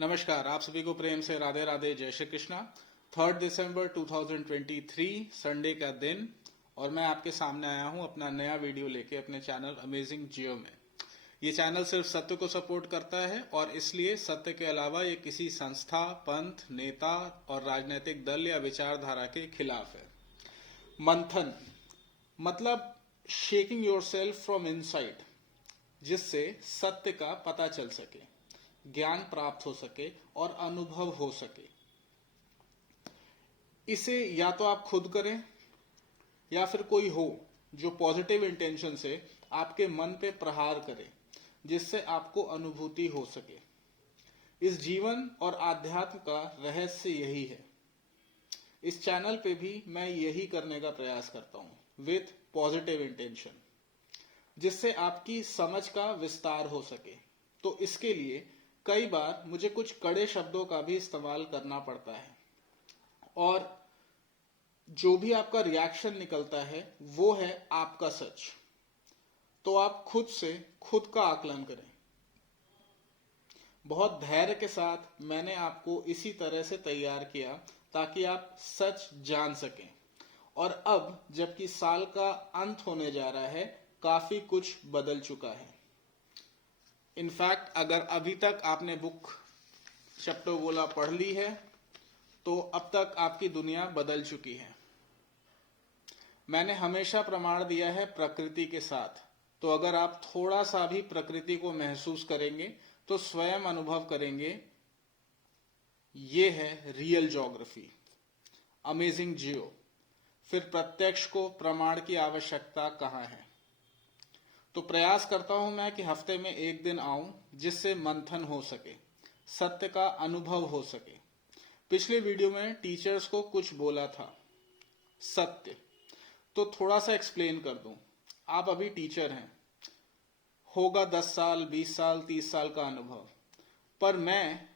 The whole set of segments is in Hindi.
नमस्कार, आप सभी को प्रेम से राधे राधे, जय श्री कृष्णा। 3 दिसंबर 2023 संडे का दिन, और मैं आपके सामने आया हूं अपना नया वीडियो लेके अपने चैनल अमेजिंग जियो में। ये चैनल सिर्फ सत्य को सपोर्ट करता है और इसलिए सत्य के अलावा ये किसी संस्था, पंथ, नेता और राजनीतिक दल या विचारधारा के खिलाफ है। मंथन मतलब शेकिंग योरसेल्फ फ्रॉम इनसाइड, जिससे सत्य का पता चल सके, ज्ञान प्राप्त हो सके और अनुभव हो सके। इसे या तो आप खुद करें या फिर कोई हो जो पॉजिटिव इंटेंशन से आपके मन पे प्रहार करे, जिससे आपको अनुभूति हो सके। इस जीवन और आध्यात्म का रहस्य यही है। इस चैनल पे भी मैं यही करने का प्रयास करता हूं विथ पॉजिटिव इंटेंशन, जिससे आपकी समझ का विस्तार हो सके। तो इसके लिए कई बार मुझे कुछ कड़े शब्दों का भी इस्तेमाल करना पड़ता है, और जो भी आपका रिएक्शन निकलता है वो है आपका सच। तो आप खुद से खुद का आकलन करें। बहुत धैर्य के साथ मैंने आपको इसी तरह से तैयार किया ताकि आप सच जान सकें। और अब जबकि साल का अंत होने जा रहा है, काफी कुछ बदल चुका है। इनफैक्ट अगर अभी तक आपने बुक चैप्टर पढ़ ली है तो अब तक आपकी दुनिया बदल चुकी है। मैंने हमेशा प्रमाण दिया है प्रकृति के साथ, तो अगर आप थोड़ा सा भी प्रकृति को महसूस करेंगे तो स्वयं अनुभव करेंगे, ये है रियल ज्योग्राफी, अमेजिंग जियो। फिर प्रत्यक्ष को प्रमाण की आवश्यकता कहां है? तो प्रयास करता हूं मैं कि हफ्ते में एक दिन आऊं जिससे मंथन हो सके, सत्य का अनुभव हो सके। पिछले वीडियो में टीचर्स को कुछ बोला था सत्य, तो थोड़ा सा एक्सप्लेन कर दूं। आप अभी टीचर हैं, होगा 10 साल, 20 साल, 30 साल का अनुभव, पर मैं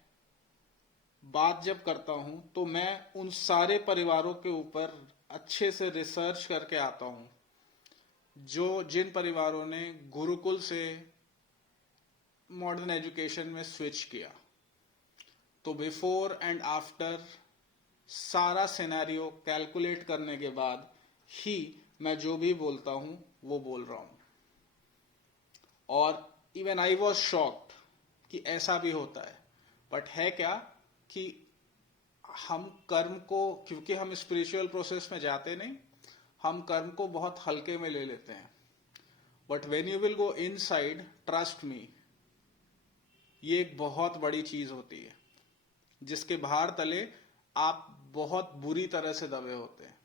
बात जब करता हूं तो मैं उन सारे परिवारों के ऊपर अच्छे से रिसर्च करके आता हूं जिन परिवारों ने गुरुकुल से मॉडर्न एजुकेशन में स्विच किया। तो बिफोर एंड आफ्टर सारा सिनेरियो कैलकुलेट करने के बाद ही मैं जो भी बोलता हूं वो बोल रहा हूं। और इवन आई वॉज शॉक्ड कि ऐसा भी होता है। बट है क्या कि हम कर्म को, क्योंकि हम स्पिरिचुअल प्रोसेस में जाते नहीं, हम कर्म को बहुत हल्के में ले लेते हैं। But when you will go in side, trust me, ये एक बहुत बड़ी चीज होती है जिसके भार तले आप बहुत बुरी तरह से दबे होते हैं,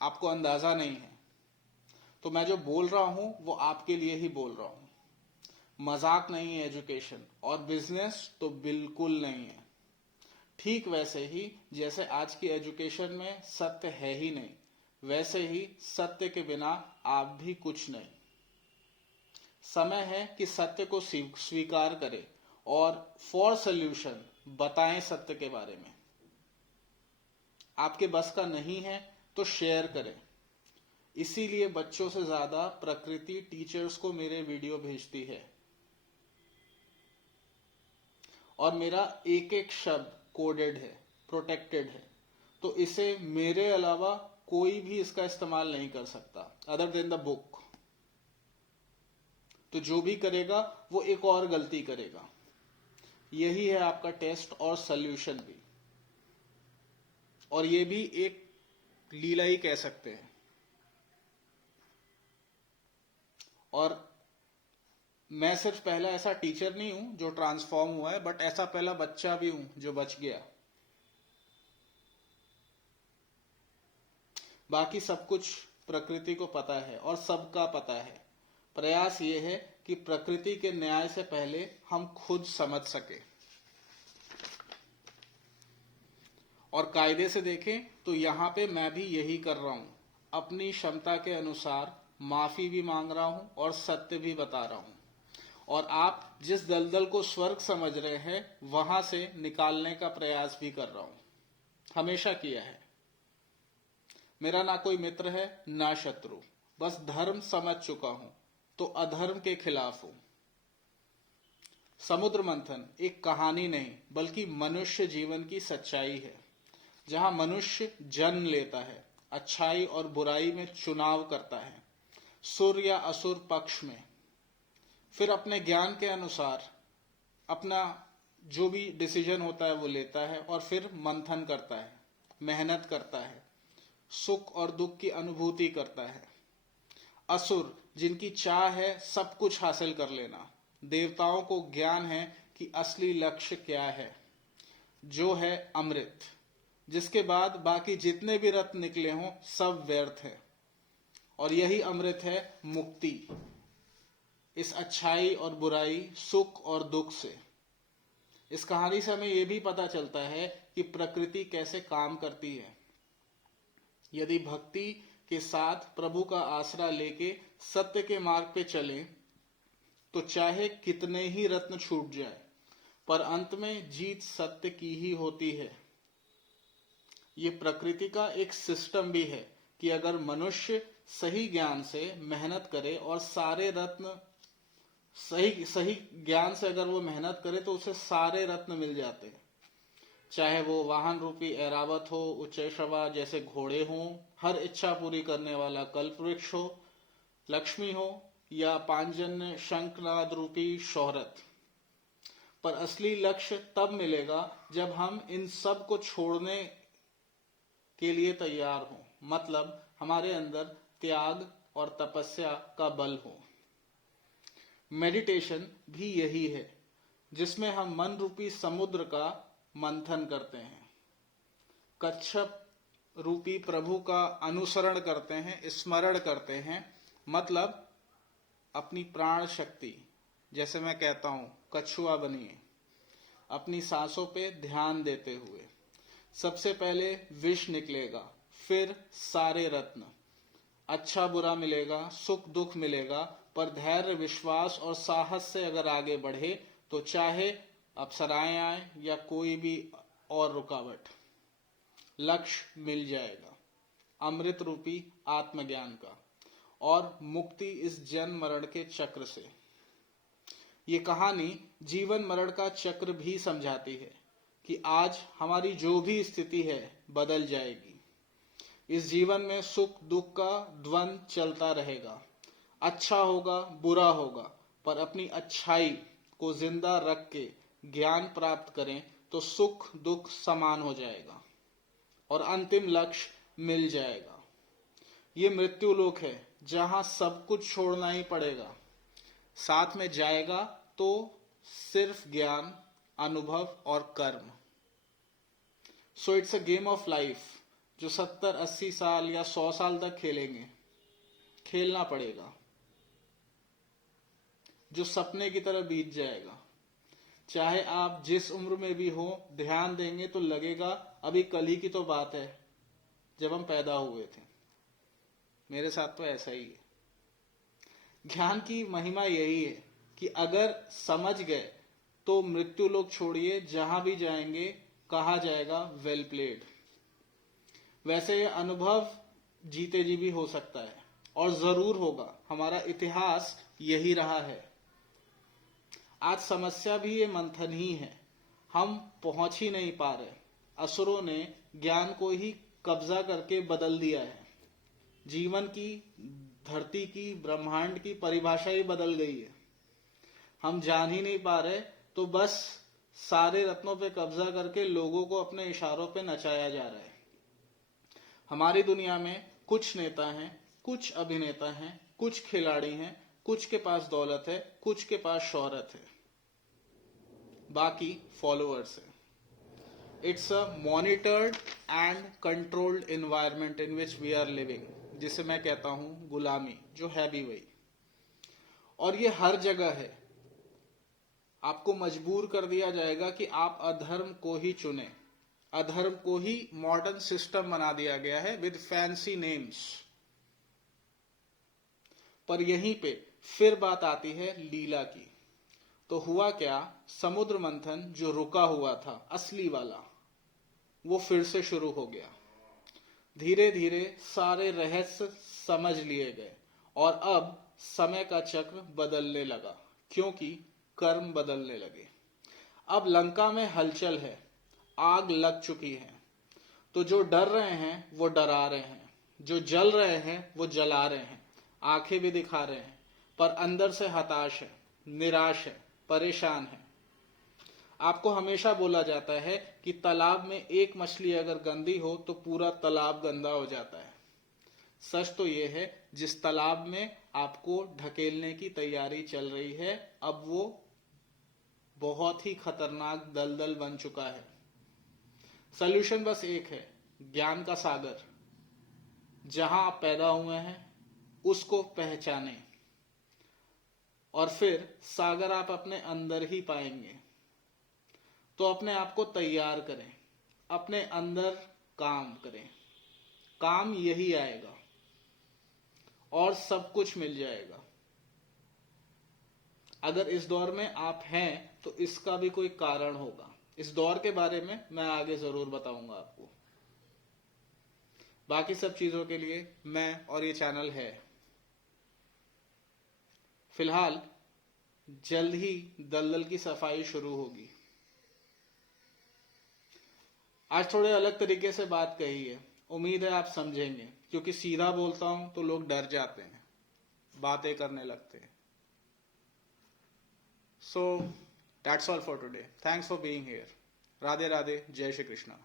आपको अंदाजा नहीं है। तो मैं जो बोल रहा हूं वो आपके लिए ही बोल रहा हूं। मजाक नहीं है एजुकेशन, और बिजनेस तो बिल्कुल नहीं है। ठीक वैसे ही जैसे आज की एजुकेशन में सत्य है ही नहीं, वैसे ही सत्य के बिना आप भी कुछ नहीं। समय है कि सत्य को स्वीकार करें और फॉर सोल्यूशन बताएं सत्य के बारे में। आपके बस का नहीं है तो शेयर करें। इसीलिए बच्चों से ज्यादा प्रकृति टीचर्स को मेरे वीडियो भेजती है, और मेरा एक एक शब्द कोडेड है, प्रोटेक्टेड है। तो इसे मेरे अलावा कोई भी इसका इस्तेमाल नहीं कर सकता अदर देन द बुक। तो जो भी करेगा वो एक और गलती करेगा। यही है आपका टेस्ट और सॉल्यूशन भी, और ये भी एक लीला ही कह सकते हैं। और मैं सिर्फ पहला ऐसा टीचर नहीं हूं जो ट्रांसफॉर्म हुआ है, बट ऐसा पहला बच्चा भी हूं जो बच गया। बाकी सब कुछ प्रकृति को पता है और सबका पता है। प्रयास ये है कि प्रकृति के न्याय से पहले हम खुद समझ सके। और कायदे से देखें तो यहां पे मैं भी यही कर रहा हूं। अपनी क्षमता के अनुसार माफी भी मांग रहा हूं और सत्य भी बता रहा हूं। और आप जिस दलदल को स्वर्ग समझ रहे हैं वहां से निकालने का प्रयास भी कर रहा हूं, हमेशा किया है। मेरा ना कोई मित्र है ना शत्रु, बस धर्म समझ चुका हूं तो अधर्म के खिलाफ हूं। समुद्र मंथन एक कहानी नहीं बल्कि मनुष्य जीवन की सच्चाई है, जहां मनुष्य जन्म लेता है, अच्छाई और बुराई में चुनाव करता है, सुर या असुर पक्ष में, फिर अपने ज्ञान के अनुसार अपना जो भी डिसीजन होता है वो लेता है और फिर मंथन करता है, मेहनत करता है, सुख और दुख की अनुभूति करता है। असुर जिनकी चाह है सब कुछ हासिल कर लेना, देवताओं को ज्ञान है कि असली लक्ष्य क्या है, जो है अमृत, जिसके बाद बाकी जितने भी रत्न निकले हों सब व्यर्थ है। और यही अमृत है मुक्ति, इस अच्छाई और बुराई, सुख और दुख से। इस कहानी से हमें यह भी पता चलता है कि प्रकृति कैसे काम करती है। यदि भक्ति के साथ प्रभु का आसरा लेके सत्य के मार्ग पे चले तो चाहे कितने ही रत्न छूट जाए, पर अंत में जीत सत्य की ही होती है। ये प्रकृति का एक सिस्टम भी है कि अगर मनुष्य सही ज्ञान से मेहनत करे और सारे रत्न सही सही ज्ञान से अगर वो मेहनत करे तो उसे सारे रत्न मिल जाते हैं। चाहे वो वाहन रूपी ऐरावत हो, उच्चैश्रवा जैसे घोड़े हों, हर इच्छा पूरी करने वाला कल्पवृक्ष हो, लक्ष्मी हो, या पांचजन्य शंखनाद रूपी शोहरत। पर असली लक्ष्य तब मिलेगा जब हम इन सब को छोड़ने के लिए तैयार हों, मतलब हमारे अंदर त्याग और तपस्या का बल हो। मेडिटेशन भी यही है, जिसमें हम मन रूपी समुद्र का मंथन करते हैं, कच्छप रूपी प्रभु का अनुसरण करते हैं, स्मरण करते हैं, मतलब अपनी प्राण शक्ति, जैसे मैं कहता हूं कछुआ बनिए, अपनी सांसों पे ध्यान देते हुए। सबसे पहले विष निकलेगा, फिर सारे रत्न, अच्छा बुरा मिलेगा, सुख दुख मिलेगा, पर धैर्य, विश्वास और साहस से अगर आगे बढ़े तो चाहे अप्सराएं आए या कोई भी और रुकावट, लक्ष्य मिल जाएगा, अमृत रूपी आत्मज्ञान का, और मुक्ति इस जन्म मरण के चक्र से। ये कहानी जीवन मरण का चक्र भी समझाती है कि आज हमारी जो भी स्थिति है बदल जाएगी। इस जीवन में सुख दुख का द्वंद चलता रहेगा, अच्छा होगा बुरा होगा, पर अपनी अच्छाई को जिंदा रख के ज्ञान प्राप्त करें तो सुख दुख समान हो जाएगा और अंतिम लक्ष्य मिल जाएगा। ये मृत्यु लोक है जहां सब कुछ छोड़ना ही पड़ेगा, साथ में जाएगा तो सिर्फ ज्ञान, अनुभव और कर्म। So it's a game of life, जो 70-80 साल या 100 साल तक खेलेंगे, खेलना पड़ेगा, जो सपने की तरह बीत जाएगा। चाहे आप जिस उम्र में भी हो, ध्यान देंगे तो लगेगा अभी कल ही की तो बात है जब हम पैदा हुए थे। मेरे साथ तो ऐसा ही है। ज्ञान की महिमा यही है कि अगर समझ गए तो मृत्यु लोक छोड़िए, जहां भी जाएंगे कहा जाएगा वेल प्लेड। वैसे ये अनुभव जीते जी भी हो सकता है और जरूर होगा, हमारा इतिहास यही रहा है। आज समस्या भी ये मंथन ही है, हम पहुंच ही नहीं पा रहे। असुरों ने ज्ञान को ही कब्जा करके बदल दिया है, जीवन की, धरती की, ब्रह्मांड की परिभाषा ही बदल गई है। हम जान ही नहीं पा रहे, तो बस सारे रत्नों पे कब्जा करके लोगों को अपने इशारों पे नचाया जा रहा है। हमारी दुनिया में कुछ नेता हैं, कुछ अभिनेता हैं, कुछ खिलाड़ी हैं, कुछ के पास दौलत है, कुछ के पास शोहरत है, बाकी फॉलोअर्स है। It's a monitored and controlled environment in which we are living, जिसे मैं कहता हूं गुलामी, जो है भी वही। और ये हर जगह है। आपको मजबूर कर दिया जाएगा कि आप अधर्म को ही चुने, अधर्म को ही मॉडर्न सिस्टम बना दिया गया है विद फैंसी नेम्स। पर यहीं पे फिर बात आती है लीला की। तो हुआ क्या, समुद्र मंथन जो रुका हुआ था असली वाला, वो फिर से शुरू हो गया। धीरे धीरे सारे रहस्य समझ लिए गए और अब समय का चक्र बदलने लगा, क्योंकि कर्म बदलने लगे। अब लंका में हलचल है, आग लग चुकी है। तो जो डर रहे हैं वो डरा रहे हैं, जो जल रहे हैं वो जला रहे हैं, आंखें भी दिखा रहे हैं, पर अंदर से हताश है, निराश है, परेशान है। आपको हमेशा बोला जाता है कि तालाब में एक मछली अगर गंदी हो तो पूरा तालाब गंदा हो जाता है। सच तो यह है, जिस तालाब में आपको ढकेलने की तैयारी चल रही है, अब वो बहुत ही खतरनाक दलदल बन चुका है। सॉल्यूशन बस एक है, ज्ञान का सागर। जहां आप पैदा हुए हैं उसको पहचानें, और फिर सागर आप अपने अंदर ही पाएंगे। तो अपने आप को तैयार करें, अपने अंदर काम करें, काम यही आएगा और सब कुछ मिल जाएगा। अगर इस दौर में आप हैं तो इसका भी कोई कारण होगा। इस दौर के बारे में मैं आगे जरूर बताऊंगा आपको। बाकी सब चीजों के लिए मैं और ये चैनल है। फिलहाल जल्द ही दलदल की सफाई शुरू होगी। आज थोड़े अलग तरीके से बात कही है, उम्मीद है आप समझेंगे, क्योंकि सीधा बोलता हूं तो लोग डर जाते हैं, बातें करने लगते हैं। So that's all for today. Thanks for being here. Radhe Radhe, Jai Shri Krishna.